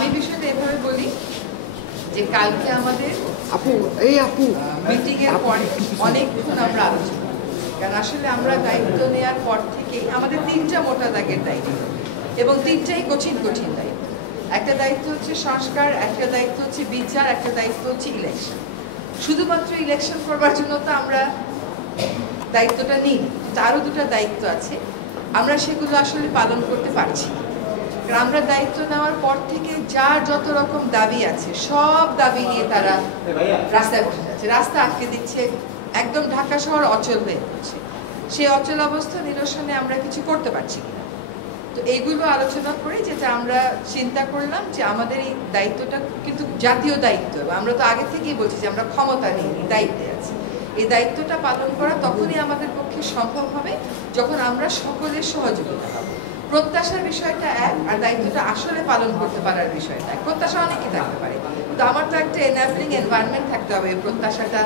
আমি বিষয়টা এভাবে বলি যে কালকে আমাদের মিটিং এর পরে অনেকক্ষণ আমরা আলোচনা, কারণ আসলে আমরা দায়িত্ব নেওয়ার পর থেকে আমাদের 3টা মোটা দাগের দায়িত্ব এবং 3টাই কঠিন কঠিন দায়িত্ব। একটা দায়িত্ব হচ্ছে সংস্কার, একটা দায়িত্ব হচ্ছে বিচার, একটা দায়িত্ব হচ্ছে ইলেকশন। শুধুমাত্র ইলেকশন করবার জন্য তো আমরা দায়িত্বটা নিই, আরও 2টা দায়িত্ব আছে, আমরা সেগুলো আসলে পালন করতে পারছি। আমরা দায়িত্ব নেওয়ার পর থেকে যার যত রকম দাবি আছে সব দাবি নিয়ে তারা রাস্তায় বসে যাচ্ছে, রাস্তা আটকে দিচ্ছে, একদম ঢাকা শহর অচল হয়ে যাচ্ছে। সেই অচল অবস্থা নিরসনে আমরা কিছু করতে পারছি কিনা, তো এইগুলো আলোচনা করে যেটা আমরা চিন্তা করলাম যে আমাদের এই দায়িত্বটা কিন্তু জাতীয় দায়িত্ব। আমরা তো আগে থেকেই বলছি যে আমরা ক্ষমতা নিয়ে দায়িত্বে আছি। এই দায়িত্বটা পালন করা তখনই আমাদের পক্ষে সম্ভব হবে যখন আমরা সকলের সহযোগিতা পাবো। প্রত্যাশার বিষয়টা এক, আর দায়িত্বটা আসলে পালন করতে পারার বিষয়টা এক। প্রত্যাশা অনেকই থাকতে পারে, তো আমার তো একটা এনাবলিং এনভায়রনমেন্ট থাকতে হবে এই প্রত্যাশাটা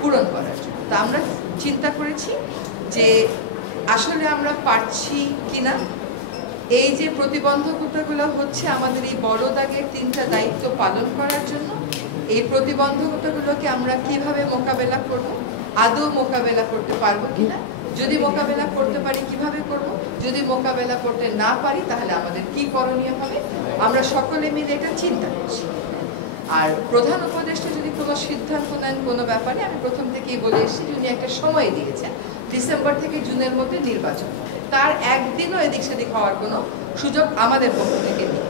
পূরণ করার জন্য। তো আমরা চিন্তা করেছি যে আসলে আমরা পারছি কিনা, এই যে প্রতিবন্ধকতাগুলো হচ্ছে আমাদের এই বড় দাগের 3টা দায়িত্ব পালন করার জন্য, এই প্রতিবন্ধকতাগুলোকে আমরা কিভাবে মোকাবেলা করব, আদৌ মোকাবেলা করতে পারবো কিনা, যদি মোকাবেলা করতে পারি কিভাবে করব, যদি মোকাবেলা করতে না পারি তাহলে আমাদের কি করণীয় হবে, আমরা সকলে মিলে এটা চিন্তা করছি। আর প্রধান উপদেষ্টা যদি কোনো সিদ্ধান্ত নেন কোনো ব্যাপারে, আমি প্রথম থেকেই বলে এসেছি উনি একটা সময় দিয়েছেন ডিসেম্বর থেকে জুনের মধ্যে নির্বাচন, তার একদিনও এদিক সেদিক হওয়ার কোনো সুযোগ আমাদের পক্ষ থেকে নেই।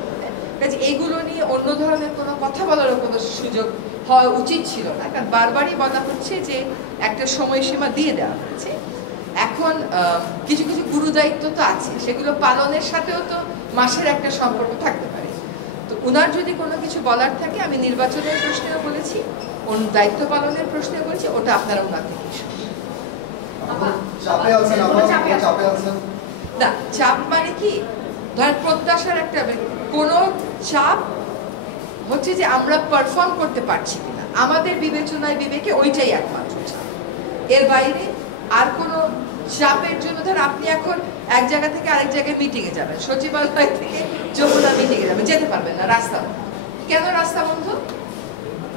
কাজে এইগুলো নিয়ে অন্য ধরনের কোনো কথা বলারও কোনো সুযোগ হওয়া উচিত ছিল না, কারণ বারবারই বলা হচ্ছে যে একটা সময়সীমা দিয়ে দেওয়া হয়েছে। এখন কিছু কিছু গুরু দায়িত্ব তো আছে, সেগুলো পালনের সাথেও তো মাসের একটা সম্পর্ক থাকতে পারে। তো ওনার যদি কোনো কিছু বলার থাকে, আমি নির্বাচনের প্রশ্নেও বলেছি, দায়িত্ব পালনের প্রশ্নেও বলেছি, ওটা আপনারা ওনার থেকে না। চাপ মানে কি, ধর প্রত্যাশার একটা কোনো চাপ হচ্ছে যে আমরা পারফর্ম করতে পারছি কিনা, আমাদের বিবেচনায় বিবেকে ওইটাই একমাত্র চাপ। এর বাইরে আর কোনো চাপের জন্য, ধর আপনি এখন এক জায়গা থেকে আরেক জায়গায় মিটিংয়ে যাবেন, সচিবালয় থেকে যমুনা মিটিংয়ে যাবেন, যেতে পারবেন না, রাস্তা বন্ধ। কেন রাস্তা বন্ধ?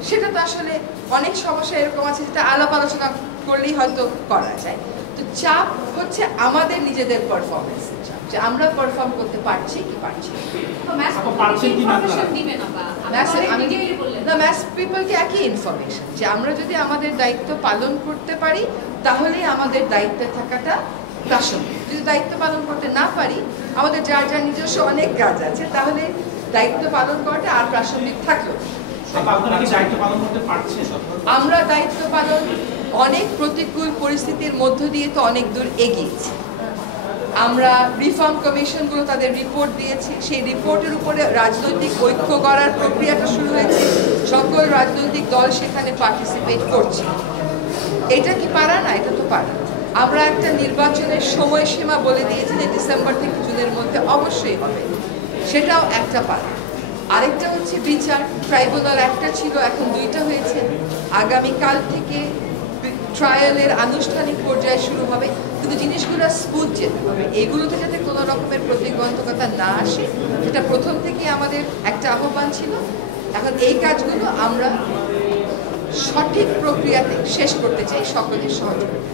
সেটা তো আসলে অনেক সমস্যা এরকম আছে যেটা আলাপ আলোচনা করলেই হয়তো করা যায়। তো চাপ হচ্ছে আমাদের নিজেদের পারফরমেন্সের চাপ, যে আমরা পারফর্ম করতে পারছি কি পারছি না। ম্যাস পিপলকে একই ইনফরমেশন, যে আমরা যদি আমাদের দায়িত্ব পালন করতে পারি তাহলে আমাদের দায়িত্বে থাকাটা প্রাসঙ্গিক। যদি দায়িত্ব পালন করতে না পারি, আমাদের যার যার নিজস্ব অনেক কাজ আছে, তাহলে দায়িত্ব পালন করাটা আর প্রাসঙ্গিক থাকলো। আমরা দায়িত্ব পালন অনেক প্রতিকূল পরিস্থিতির মধ্য দিয়ে তো অনেক দূর এগিয়েছি। আমরা রিফর্ম কমিশনগুলো তাদের রিপোর্ট দিয়েছি, সেই রিপোর্টের উপরে রাজনৈতিক ঐক্য করার প্রক্রিয়াটা শুরু হয়েছে, সকল রাজনৈতিক দল সেখানে পার্টিসিপেট করছে। এটা কি পারা না? এটা তো পারা। আমরা একটা নির্বাচনের সময়সীমা বলে দিয়েছি যে ডিসেম্বর থেকে জুনের মধ্যে অবশ্যই হবে, সেটাও একটা পারা। আরেকটা হচ্ছে বিচার, ট্রাইব্যুনাল একটা ছিল, এখন 2টা হয়েছে। আগামীকাল থেকে ট্রায়ালের আনুষ্ঠানিক পর্যায়ে শুরু হবে, কিন্তু জিনিসগুলো স্মুথ যেতে হবে, এগুলোতে যাতে কোনো রকমের প্রতিবন্ধকতা না আসে, সেটা প্রথম থেকে আমাদের একটা আহ্বান ছিল। এখন এই কাজগুলো আমরা সঠিক প্রক্রিয়াতে শেষ করতে চাই সকলের সহযোগিতা।